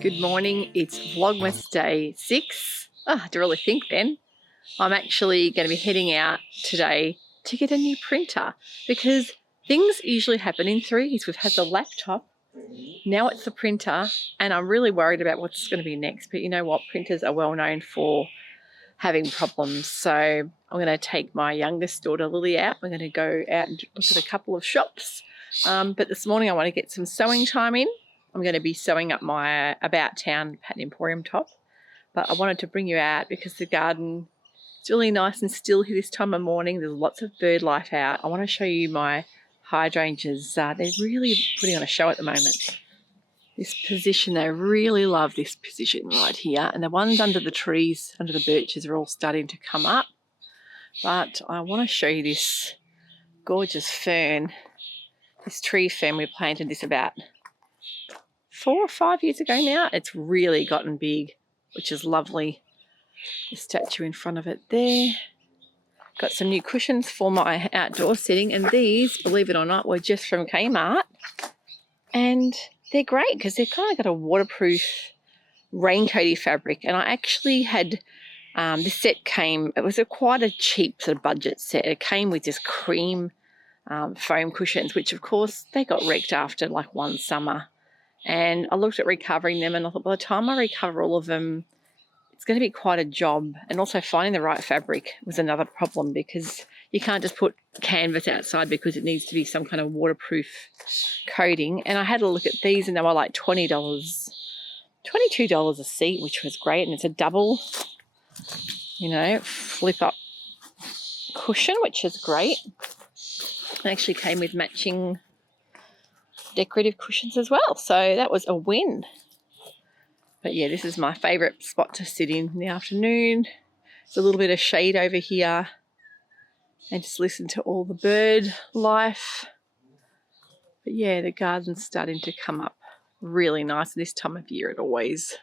Good morning, it's Vlogmas day 6. I had to really think then. I'm actually going to be heading out today to get a new printer because things usually happen in threes. We've had the laptop, now it's the printer, and I'm really worried about what's going to be next. But you know what? Printers are well known for having problems. So I'm going to take my youngest daughter Lily out. We're going to go out and look at a couple of shops. But this morning I want to get some sewing time in. I'm going to be sewing up my About Town Pattern Emporium top. But I wanted to bring you out because the garden is really nice and still here this time of morning. There's lots of bird life out. I want to show you my hydrangeas. They're really putting on a show at the moment. This position, they really love this position right here. And the ones under the trees, under the birches, are all starting to come up. But I want to show you this gorgeous fern. This tree fern, we planted this about 4 or 5 years ago now. It's really gotten big, which is lovely. The statue in front of it there. Got some new cushions for my outdoor sitting, and these, believe it or not, were just from Kmart. And they're great because they've kind of got a waterproof raincoaty fabric. And I actually had, this set came, it was quite a cheap sort of budget set. It came with just cream foam cushions, which of course they got wrecked after like one summer. And I looked at recovering them and I thought by the time I recover all of them, it's going to be quite a job. And also finding the right fabric was another problem because you can't just put canvas outside because it needs to be some kind of waterproof coating. And I had a look at these and they were like $20, $22 a seat, which was great. And it's a double, flip up cushion, which is great. It actually came with matching decorative cushions as well, so that was a win. But yeah, this is my favourite spot to sit in the afternoon. There's a little bit of shade over here and just listen to all the bird life. But yeah, the garden's starting to come up really nice. This time of year it always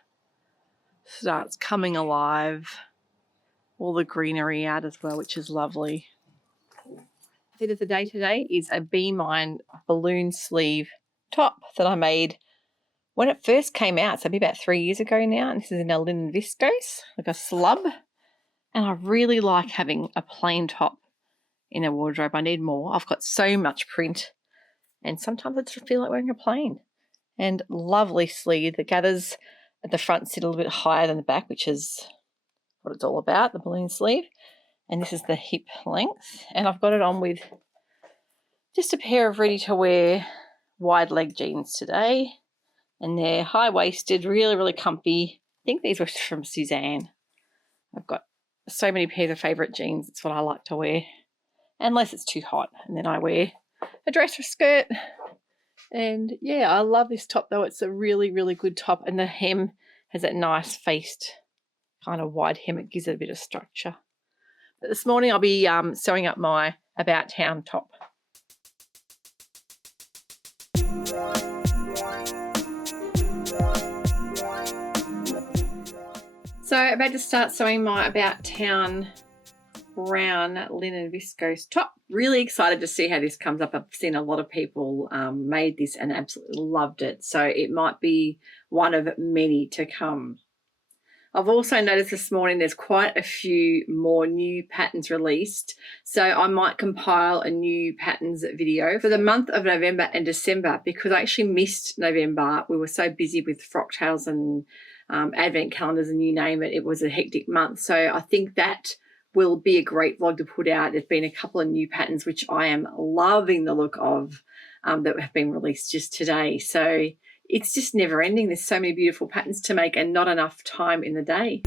starts coming alive. All the greenery out as well, which is lovely. Fit of the day today is a Be Mine balloon sleeve top that I made when it first came out, so maybe about 3 years ago now. And this is in a linen viscose, like a slub. And I really like having a plain top in a wardrobe. I need more. I've got so much print, and sometimes I just feel like wearing a plain. And lovely sleeve that gathers at the front, sit a little bit higher than the back, which is what it's all about, the balloon sleeve. And this is the hip length. And I've got it on with just a pair of ready-to-wear wide leg jeans today. And they're high-waisted, really, really comfy. I think these were from Suzanne. I've got so many pairs of favourite jeans. It's what I like to wear, unless it's too hot. And then I wear a dress or skirt. And, yeah, I love this top, though. It's a really, really good top. And the hem has that nice faced kind of wide hem. It gives it a bit of structure. But this morning I'll be sewing up my About Town top. So I'm about to start sewing my About Town brown linen viscose top. Really excited to see how this comes up. I've seen a lot of people made this and absolutely loved it. So it might be one of many to come. I've also noticed this morning there's quite a few more new patterns released, so I might compile a new patterns video for the month of November and December because I actually missed November. We were so busy with frocktails and advent calendars and you name it. It was a hectic month, so I think that will be a great vlog to put out. There's been a couple of new patterns which I am loving the look of that have been released just today. So it's just never ending. There's so many beautiful patterns to make and not enough time in the day.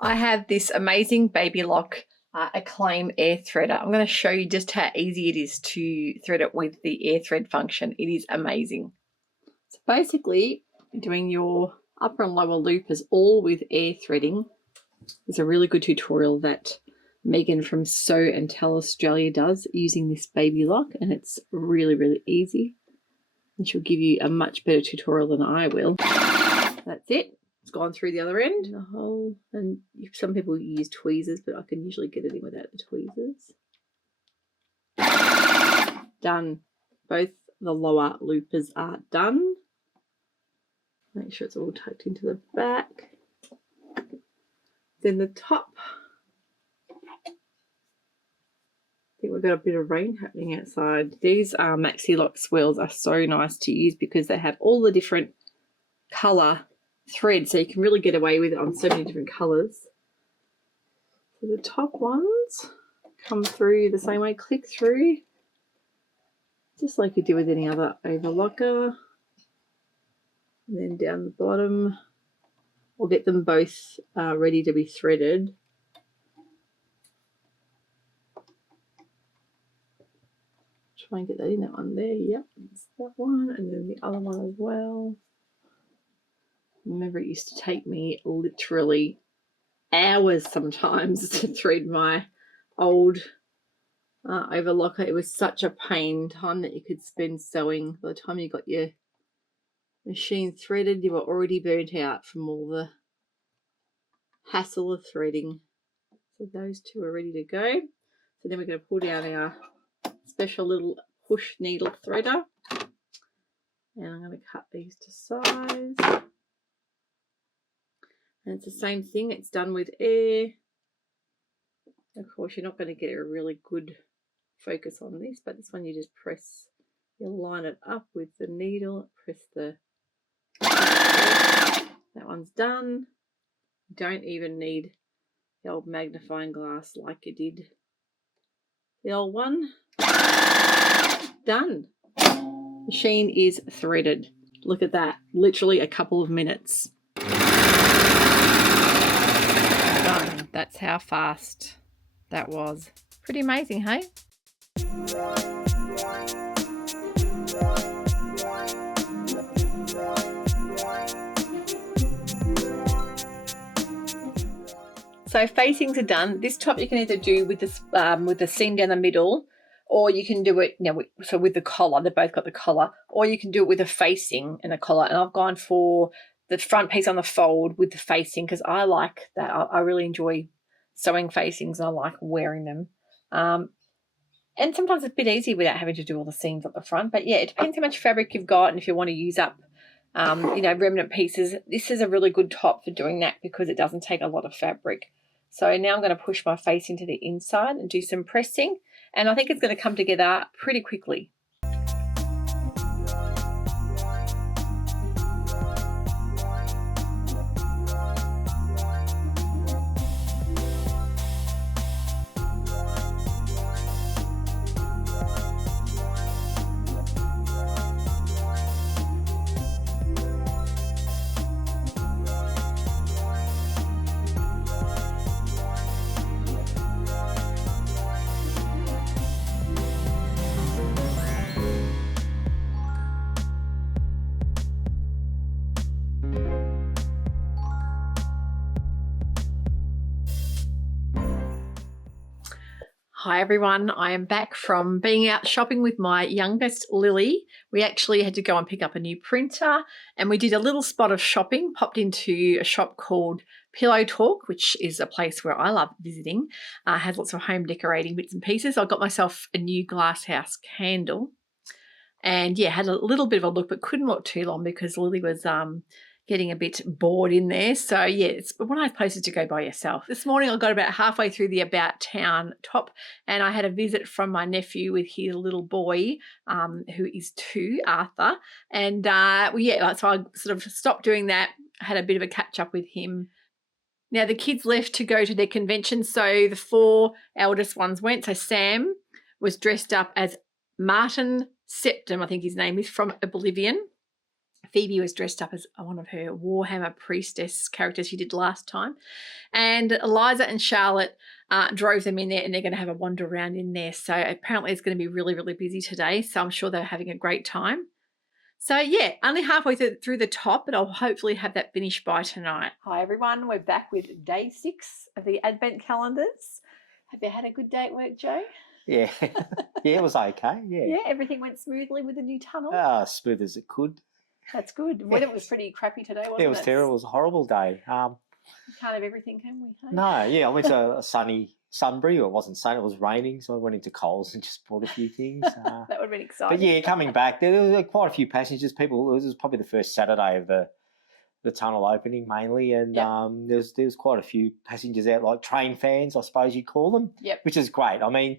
I have this amazing Baby Lock Acclaim air threader. I'm going to show you just how easy it is to thread it with the air thread function. It is amazing. So basically, doing your upper and lower loopers all with air threading is a really good tutorial that Megan from Sew and Tell Australia does using this Baby Lock, and it's really, really easy. And she'll give you a much better tutorial than I will. That's it. It's gone through the other end. The whole, and some people use tweezers, but I can usually get it in without the tweezers. Done. Both the lower loopers are done. Make sure it's all tucked into the back. Then the top. I think we've got a bit of rain happening outside. These Maxi Lock swirls are so nice to use because they have all the different colour threads, so you can really get away with it on so many different colours. So the top ones come through the same way, click through, just like you do with any other overlocker. And then down the bottom, we'll get them both ready to be threaded. Try and get that in, that one there. Yep, that's that one, and then the other one as well. Remember, it used to take me literally hours sometimes to thread my old overlocker. It was such a pain. Time that you could spend sewing. By the time you got your machine threaded, you were already burnt out from all the hassle of threading. So those two are ready to go. So then we're going to pull down our special little push needle threader, and I'm going to cut these to size. And it's the same thing, it's done with air. Of course, you're not going to get a really good focus on this, but this one you just press, you'll line it up with the needle, press the, that one's done. You don't even need the old magnifying glass like you did the old one. Done. Machine is threaded. Look at that, literally a couple of minutes. Done. That's how fast that was. Pretty amazing, hey? So facings are done. This top you can either do with the seam down the middle, or you can do it, so with the collar. They've both got the collar, or you can do it with a facing and a collar. And I've gone for the front piece on the fold with the facing because I like that. I really enjoy sewing facings and I like wearing them. And sometimes it's a bit easy without having to do all the seams at the front. But yeah, it depends how much fabric you've got and if you want to use up, remnant pieces. This is a really good top for doing that because it doesn't take a lot of fabric. So now I'm going to push my facing to the inside and do some pressing. And I think it's going to come together pretty quickly. Hi everyone, I am back from being out shopping with my youngest Lily. We actually had to go and pick up a new printer and we did a little spot of shopping, popped into a shop called Pillow Talk, which is a place where I love visiting. Has lots of home decorating bits and pieces. I got myself a new glasshouse candle and yeah, had a little bit of a look but couldn't look too long because Lily was getting a bit bored in there. So yeah, it's one of those places to go by yourself. This morning I got about halfway through the About Town top and I had a visit from my nephew with his little boy who is 2, Arthur. And so I sort of stopped doing that, had a bit of a catch up with him. Now the kids left to go to their convention, so the 4 eldest ones went. So Sam was dressed up as Martin Septim, I think his name is, from Oblivion. Phoebe was dressed up as one of her Warhammer priestess characters she did last time. And Eliza and Charlotte drove them in there and they're going to have a wander around in there. So apparently it's going to be really, really busy today. So I'm sure they're having a great time. So yeah, only halfway through the top, but I'll hopefully have that finished by tonight. Hi everyone, we're back with day 6 of the Advent calendars. Have you had a good day at work, Joe? Yeah, yeah, it was okay. Yeah, everything went smoothly with the new tunnel. As smooth as it could. That's good. The weather was pretty crappy today, wasn't it? It was terrible. It was a horrible day. We can't have everything, can we? Hey? No, yeah, I went to a sunny Sunbury. It wasn't sunny, it was raining, so I went into Coles and just bought a few things. That would have been exciting. But yeah, coming back, there were quite a few passengers. People, it was probably the first Saturday of the the tunnel opening mainly, and Yep. there's quite a few passengers out, like train fans, I suppose you'd call them. Yep. Which is great. I mean,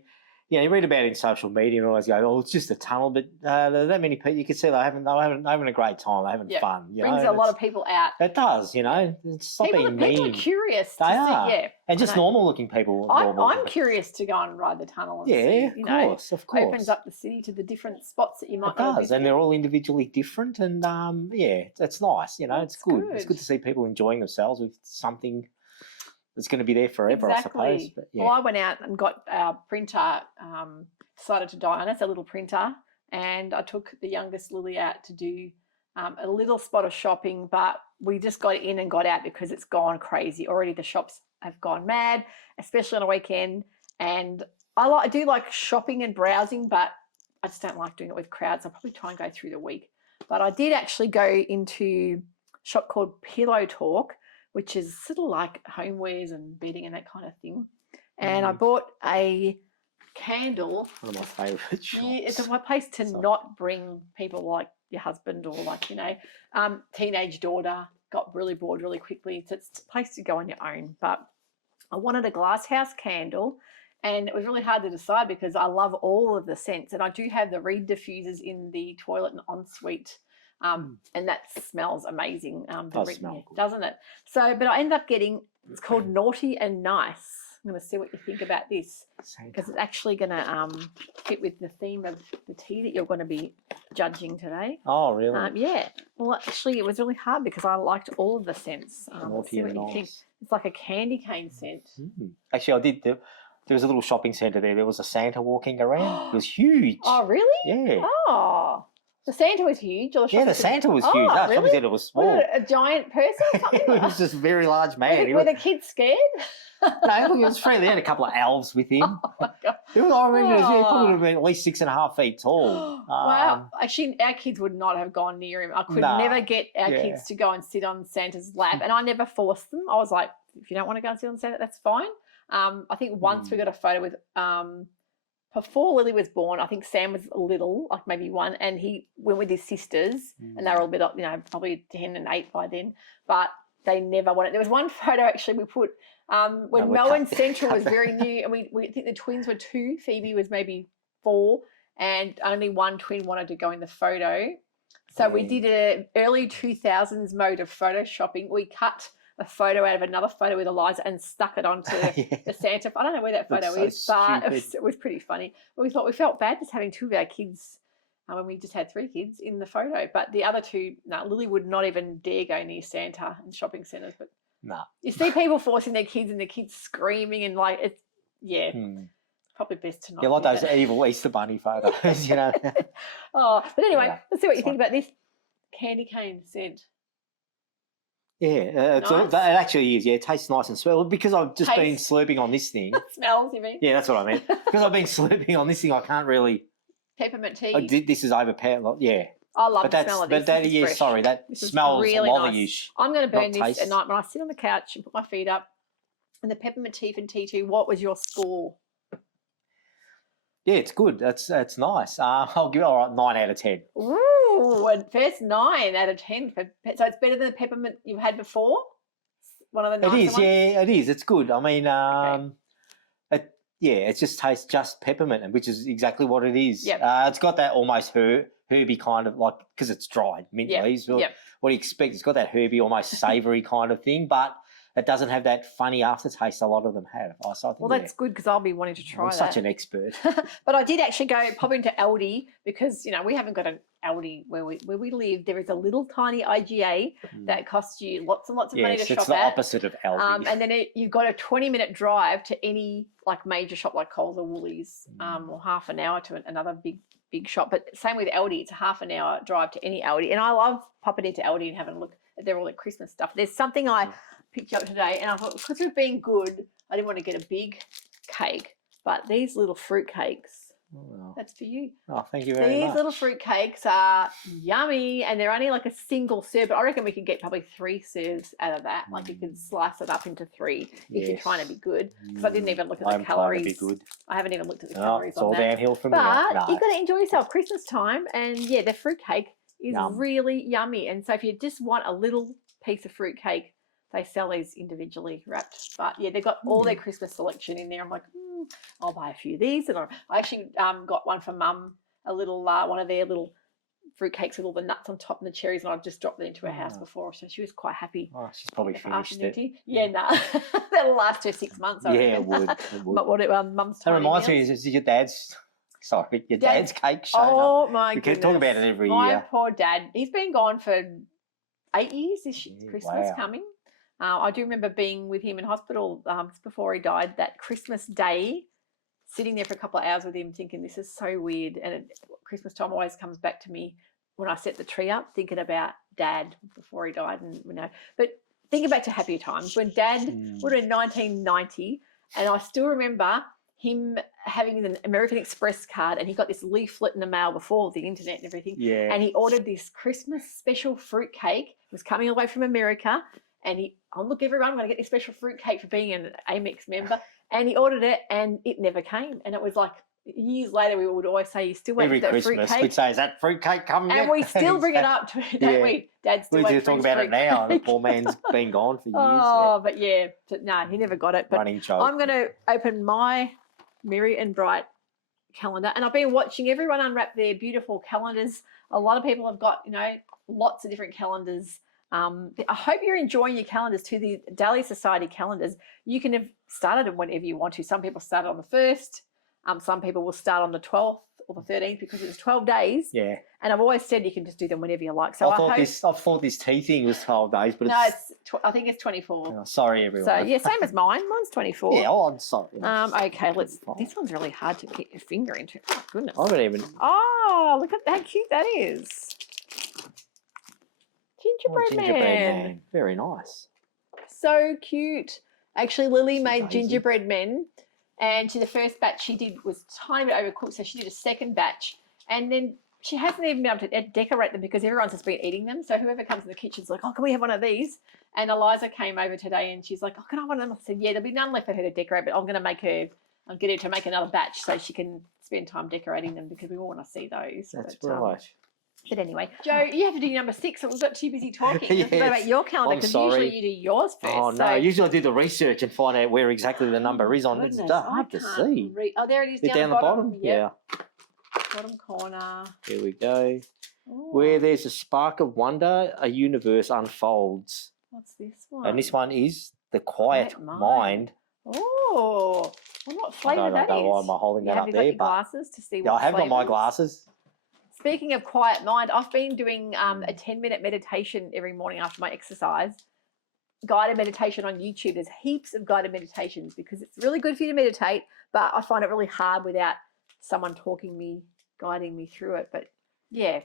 you read about it in social media and always go, "Oh, it's just a tunnel," but there's that many people. You can see they're having a great time. They're having fun. Brings a lot of people out. It does. It's not being mean. People are curious. They are. See, and just normal looking people. I'm curious to go and ride the tunnel. And see, of course. Opens up the city to the different spots that you might. It does, and they're all individually different, and it's nice. It's good. It's good to see people enjoying themselves with something that's going to be there forever, exactly. I suppose. But, Well, I went out and got our printer, decided to die on it. It's a little printer, and I took the youngest Lily out to do a little spot of shopping, but we just got in and got out because it's gone crazy. Already the shops have gone mad, especially on a weekend. And I do like shopping and browsing, but I just don't like doing it with crowds. I'll probably try and go through the week. But I did actually go into a shop called Pillow Talk, which is sort of like homewares and bedding and that kind of thing. And I bought a candle. One of my favourite shops. Yeah, it's a place to not bring people like your husband or like, teenage daughter. Got really bored really quickly. So it's a place to go on your own. But I wanted a glasshouse candle, and it was really hard to decide because I love all of the scents. And I do have the reed diffusers in the toilet and ensuite. And that smells amazing. Doesn't it? So, but I ended up getting, it's called Naughty and Nice. I'm going to see what you think about this because it's actually going to fit with the theme of the tea that you're going to be judging today. Oh, really? Yeah. Well, actually, it was really hard because I liked all of the scents. Naughty and Nice. It's like a candy cane scent. Actually, I did. There was a little shopping centre there. There was a Santa walking around. It was huge. Oh, really? Yeah. Oh. The Santa was huge? Or the Santa was huge. No, really? Shopping centre was small. Was it a giant person or something? It was just a very large man. Were the kids scared? No, he was friendly. They had a couple of elves with him. Oh, my God. I remember he probably would have been at least 6.5 feet tall. Wow. Actually, our kids would not have gone near him. I could never get our kids to go and sit on Santa's lap, and I never forced them. I was like, if you don't want to go and sit on Santa, that's fine. I think once we got a photo with before Lily was born, I think Sam was little, like maybe 1, and he went with his sisters, and they were a bit, probably 10 and 8 by then, but they never wanted. There was one photo actually we put when Melbourne Central was very new, and we think the twins were 2, Phoebe was maybe 4, and only one twin wanted to go in the photo. So we did an early 2000s mode of photoshopping. We cut a photo out of another photo with Eliza and stuck it onto the Santa. I don't know where that photo is, but it was pretty funny. But we felt bad just having 2 of our kids when we just had 3 kids in the photo. But the other 2, Lily would not even dare go near Santa in shopping centres. But you see people forcing their kids and the kids screaming and probably best to not. Yeah, like those evil Easter bunny photos, Oh, but anyway, let's see what you think about this candy cane scent. Yeah, nice. It actually is. Yeah, it tastes nice and sweet. Because I've just been slurping on this thing. Smells, you mean? Yeah, that's what I meant. Because I've been slurping on this thing, I can't really. Peppermint tea. This is overpowered. Yeah. I love the smell of this. That smells really lovely-ish. Nice. I'm going to burn this at night when I sit on the couch and put my feet up. And the peppermint tea from T2, what was your score? Yeah, it's good. That's nice. I'll give it 9 out of 10. Ooh, and first 9 out of 10. So it's better than the peppermint you've had before? One of the nicer ones? Yeah, it is. It's good. I mean, it just tastes just peppermint, which is exactly what it is. Yep. It's got that almost herby kind of like, because it's dried mint leaves. What do you expect? It's got that herby, almost savoury kind of thing, but it doesn't have that funny aftertaste a lot of them have. So I think, that's good because I'll be wanting to try that. I'm such an expert. But I did actually pop into Aldi because, we haven't got an Aldi where we live. There is a little tiny IGA that costs you lots and lots of money to shop at. It's the opposite of Aldi. And then you've got a 20-minute drive to any major shop like Coles or Woolies, or half an hour to another big shop. But same with Aldi, it's a half an hour drive to any Aldi. And I love popping into Aldi and having a look at all their Christmas stuff. There's something I picked up today, and I thought because we've been good, I didn't want to get a big cake, but these little fruit cakes, that's for you. Oh, thank you very much. These little fruit cakes are yummy, and they're only like a single serve, but I reckon we could get probably 3 serves out of that. Like you could slice it up into 3 if you're trying to be good, because I didn't even look at the calories. Be good. I haven't even looked at the calories it's all on that. downhill from but there. you've got to enjoy yourself Christmas time, and the fruit cake is really yummy. And so if you just want a little piece of fruitcake, they sell these individually wrapped. But yeah, they've got all their Christmas selection in there. I'm like, I'll buy a few of these. And I actually got one for Mum, a little one of their little fruitcakes with all the nuts on top and the cherries, and I've just dropped it into her house before, so she was quite happy. Oh, she's probably finished it. Yeah, nah. That'll last her 6 months. I Yeah, reckon. it would. But what Mum's That reminds meals. me, is your dad's, dad's cake show. Oh, my goodness. We can talk about it every year. My poor dad, he's been gone for 8 years this Christmas coming. I do remember being with him in hospital before he died, that Christmas day, sitting there for a couple of hours with him thinking, this is so weird. And at Christmas time always comes back to me when I set the tree up, thinking about Dad before he died. And but thinking back to happier times when Dad would have been 1990, and I still remember him having an American Express card, and he got this leaflet in the mail before the internet and everything. Yeah. And he ordered this Christmas special fruitcake. It was coming away from America. And look, everyone, I'm going to get this special fruitcake for being an Amex member. And he ordered it, and it never came. And it was like years later, we would always say, "You still waiting for that fruitcake?" Every Christmas, we'd say, "Is that fruitcake coming yet?" And we still bring it up, don't we? Dad's still waiting for talk about it now. The poor man's been gone for years. Oh, but no, he never got it. But running joke. I'm going to open my Merry and Bright calendar, and I've been watching everyone unwrap their beautiful calendars. A lot of people have got, lots of different calendars. I hope you're enjoying your calendars too, the Dahlia Sewciety calendars. You can have started them whenever you want to. Some people start on the 1st. Some people will start on the 12th or the 13th because it's 12 days. Yeah. And I've always said you can just do them whenever you like. So I thought this tea thing was 12 days, but I think it's 24. Oh, sorry, everyone. So yeah, same as mine. Mine's 24. Yeah, I'm sorry. Okay, this one's really hard to get your finger into. Oh goodness. I don't even. Oh, look at how cute that is. Gingerbread man. Very nice. So cute. Actually, Lily made gingerbread men, and the first batch she did was a tiny bit overcooked, so she did a second batch, and then she hasn't even been able to decorate them because everyone's just been eating them. So whoever comes in the kitchen's like, "Oh, can we have one of these?" And Eliza came over today, and she's like, "Oh, can I have one of them?" I said, "Yeah, there'll be none left for her to decorate, but I'll get her to make another batch so she can spend time decorating them because we all want to see those." That's right. But anyway, Joe, you have to do number 6. So we've got too busy talking. Yes. What about your calendar? Because usually you do yours first. Oh, no. Usually I do the research and find out where exactly the number is on. It's hard to see. There it is down the bottom. Yep. Yeah. Bottom corner. Here we go. Ooh. Where there's a spark of wonder, a universe unfolds. What's this one? And this one is The Quiet Mind. Oh, what flavour that is. I don't know why I'm holding that up there. Have you got your glasses to see what I have got my glasses. Speaking of quiet mind, I've been doing a 10-minute meditation every morning after my exercise. Guided meditation on YouTube. There's heaps of guided meditations because it's really good for you to meditate, but I find it really hard without someone guiding me through it. But yeah,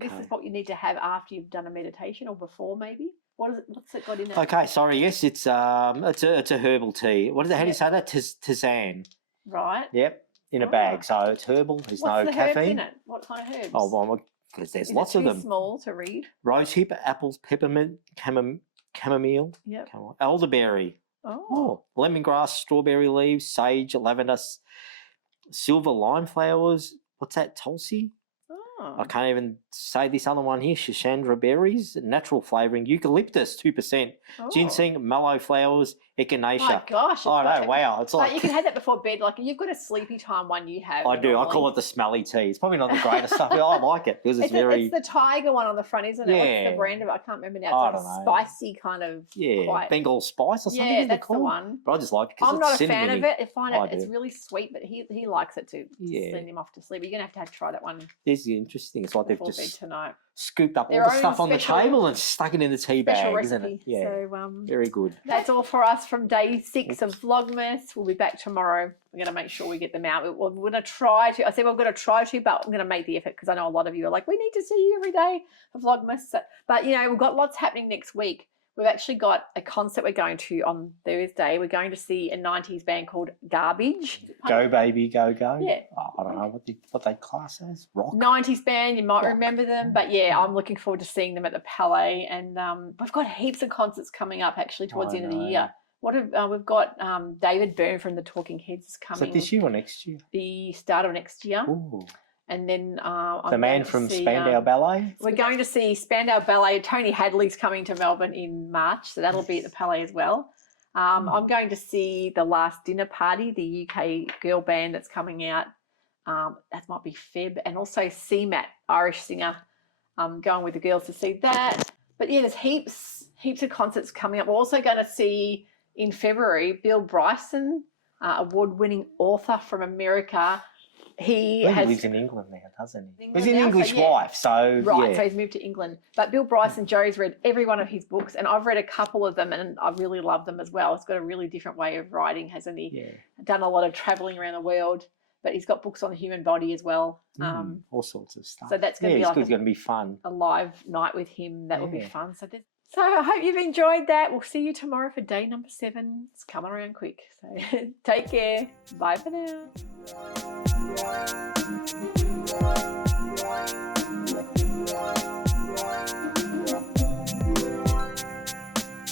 This is what you need to have after you've done a meditation or before maybe. What's it got in it? Okay, sorry. Yes, it's a herbal tea. What is it? How do you say that? Tisane. Right. Yep. In a bag, so it's herbal. There's no caffeine. What's in it? What kind of herbs? Oh, well, because there's lots of them. Too small to read. Rosehip, apples, peppermint, chamomile, elderberry, lemongrass, strawberry leaves, sage, lavender, silver lime flowers. What's that? Tulsi. I can't even say this other one here. Shishandra berries, natural flavouring, eucalyptus 2%, ginseng, mallow flowers, echinacea. My gosh! Oh no! Wow! It's like you can have that before bed. Like you've got a sleepy time one you have. I do. I call it the smelly tea. It's probably not the greatest stuff. But I like it because it's very. It's the tiger one on the front, isn't it? Yeah. What's the brand of it? I can't remember now. It's like a spicy kind of. Yeah, Bengal spice or something. Yeah, that's the one. But I just like it because I'm not a fan of it. I find it's really sweet, but he likes it to send him off to sleep. You're gonna have to try that one. This is interesting. It's like they've just tonight. Scooped up all the stuff on the table and stuck it in the tea bag, isn't it? Yeah. So, very good. That's all for us from day 6 of Vlogmas. We'll be back tomorrow. We're going to make sure we get them out. We're going to try to. I said we're going to try to, but I'm going to make the effort because I know a lot of you are like, we need to see you every day for Vlogmas. But, we've got lots happening next week. We've actually got a concert we're going to on Thursday. We're going to see a 90s band called Garbage. Go, baby, go, go. Yeah. Oh, I don't know what they class as. Rock. 90s band, you might remember them. But, yeah, I'm looking forward to seeing them at the Palais. And we've got heaps of concerts coming up, actually, towards the end of the year. We've got David Byrne from the Talking Heads is coming. Is that this year or next year? The start of next year. Ooh. And then the man from Spandau Ballet. We're going to see Spandau Ballet. Tony Hadley's coming to Melbourne in March, so that'll be at the Palais as well. I'm going to see The Last Dinner Party, the UK girl band that's coming out. That might be Feb, and also CMAT, Irish singer. I'm going with the girls to see that. But yeah, there's heaps of concerts coming up. We're also going to see in February Bill Bryson, award-winning author from America. He lives in England now, doesn't he? He's an English wife, so right. Yeah. So he's moved to England. But Bill Bryson, Joe's read every one of his books, and I've read a couple of them, and I really love them as well. He's got a really different way of writing, hasn't he? Yeah. Done a lot of travelling around the world, but he's got books on the human body as well. All sorts of stuff. So that's going to be going to be fun. A live night with him. That will be fun. So I hope you've enjoyed that. We'll see you tomorrow for day number 7. It's coming around quick. So take care. Bye for now.